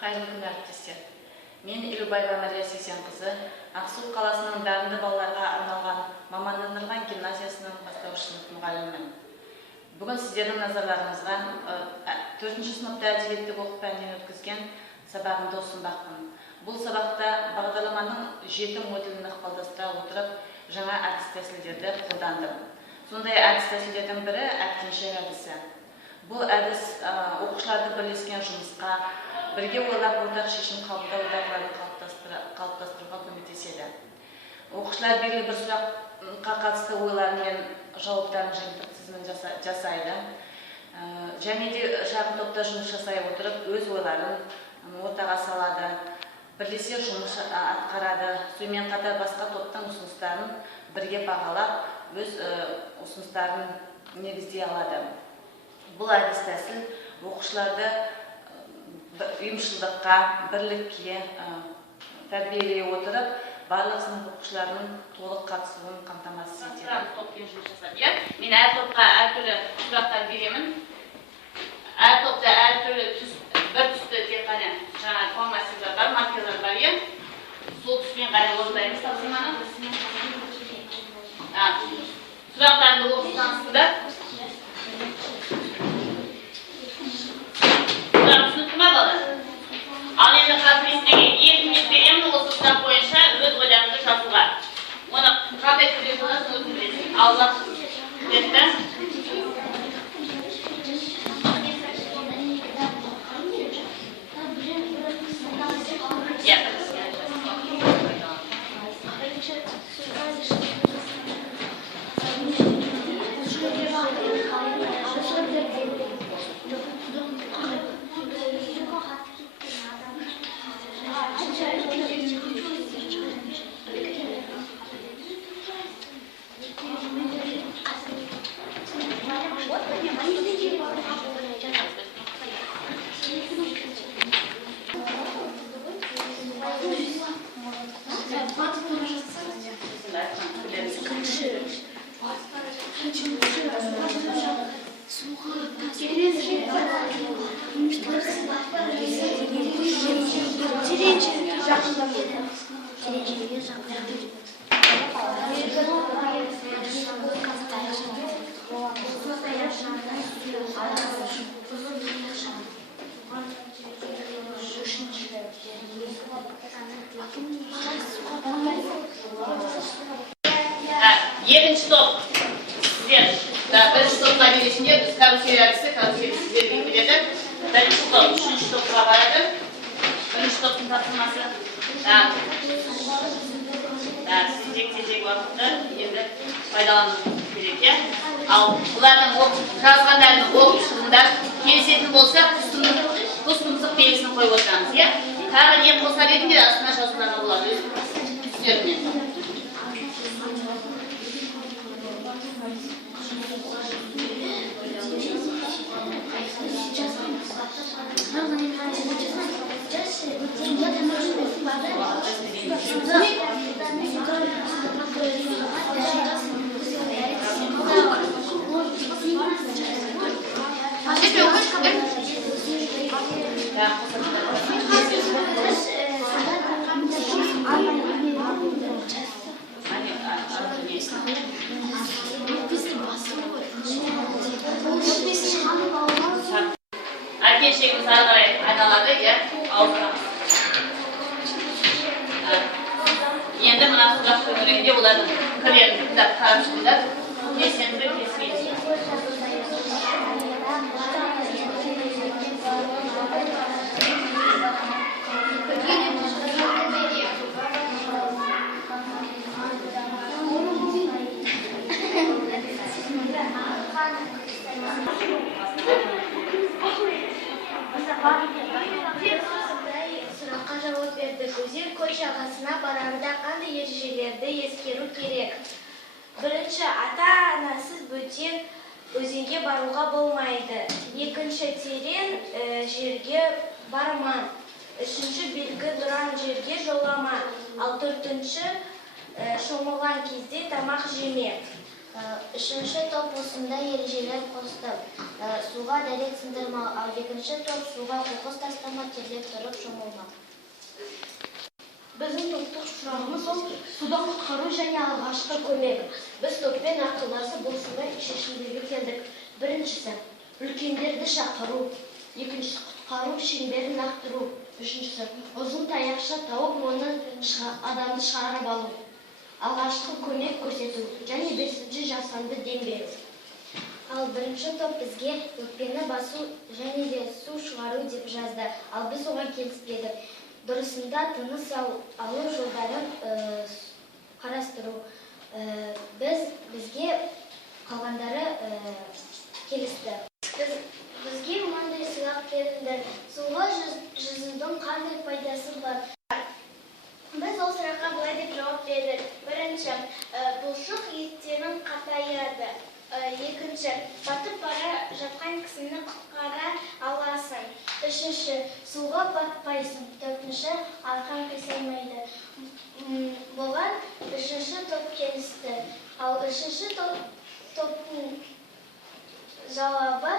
Қайырлы күн әріптестер. Мен Елубаева Мария Сексенқызы, Ақсу қаласының дарынды балаларға арналған мамандандырылған гимназиясының бастауыш сынып мұғалімімін. Бүгін сіздердің назарларыңызға 4-ші сыныпта әдебиеттік оқу пәнінен өткізген сабағымды ұсынбақпын. Бұл сабақта бағдарламаның 7 модулін ықпалдастыра отырып, жаңа әдіс-тәсілдерді қолдандым. Сондай әдіс-тәсілдердің бірі әткеншек әдісі. Бұл әдіс оқушыларды бірлескен жұмысқа, бірге ойлап ортақ шешім қабылдау дағдыларын қалыптастыруға көмектеседі. Оқушылар белгілі бір сұраққа қатысты ойлары мен жауаптарын жиынтық тізімін жасайды. Және де шағын топта жұмыс жасай отырып, өз ойларын ортаға салады, бірлесе жұмыс атқарады, сонымен қатар басқа топтың ұсыныстарын бірге бағалап, өз ұсыныстарын негіздей алады. Бұл әдіс-тәсіл оқушыларды ұйымшылдыққа, бірлікке тәрбиелей отырып, барлық сынып оқушыларының толық қатысуын қамтамасыз етеді. Мен әр топқа әртүрлі сұрақтар беремін. Әр топта әртүрлі бір түсті тек қана жаңа фломастерлер бар, маркерлер бар. Сол түспен ғана орындаймыз тапсырманы. Сұрақтарды оқып таныстырып. Ал енді қазір сіздерге 2 минут беремін, осы сұрақ бойынша өз ойларыңызды жазуға. Оны қандай түрде жазасыз, өзіңіз білесіз. Аллах берді. Екінші топ сіздер, бірінші топқа келесіңдер, біз карусель әдісі, карусель сіздерге келеді. Бірінші топ, үшінші топқа барады. Бірінші топтың тапсырмасы. Сіз тек уақытты енді пайдалану керек. Ал бұлардың жазғандарын оқып шығыңдар. Келісетін болса, тұстымсық белгісін қойып отырамыз. Тағы не қосар едіңдер, астына жазуларға болады үстерінен. Әткеншегіміз ары қарай айналады, ауыстырамыз. Енді мына сұрақ төңірегінде олардың пікірлерін тыңдап қарап шығыңдар. Келісеміз бе, келіспейміз. Сұраққа жауап бердік. Өзен көл жағасына барарда қандай ережелерді ескеру керек? Бірінші, ата-анасыз бөтен өзенге баруға болмайды. Екінші, терең жерге барма. Үшінші, белгі тұрған жерге жолама. Ал төртінші, шомылған кезде тамақ жеме. Үшінші топ осындай ережелер қосты. Суға дәрет сындырмау, ал екінші топ суға қоқыс тастамау, терлеп тұрып шомылмау. Біздің топтық сұрағымыз ол судан құтқару және алғашқы көмек. Біз топпен ақылдасып бұл судан шешімдерге келдік. Біріншісі, үлкендерді шақыру. Екіншісі, құтқару шеңберін нақтыру. Үшіншісі, ұзын таяқша тауып, онан адамды шығарып алу. Алғашқы көмек көрсету. Және бесінші, жасанды дем беру. Ал бірінші топ бізге өкпені басу және де су шығару деп жазды. Ал біз оған келіспедік. Дұрысында тыныс алу жолдарын қарастыру. Бізге қалғандары келісті. Бізге мынандай сұрақ берілді. Суға жүзудің қандай пайдасы бар? Біз ол сұраққа былай деп жауап бердік. Бірінші, бұлшық еттерің қатаяды. Екінші, батып бара жатқан кісіні құтқара аласың. Үшінші, суға батпайсың. Төртінші, арқан қисаймайды. Бұған үшінші топ келісті. Ал үшінші топтың жауабы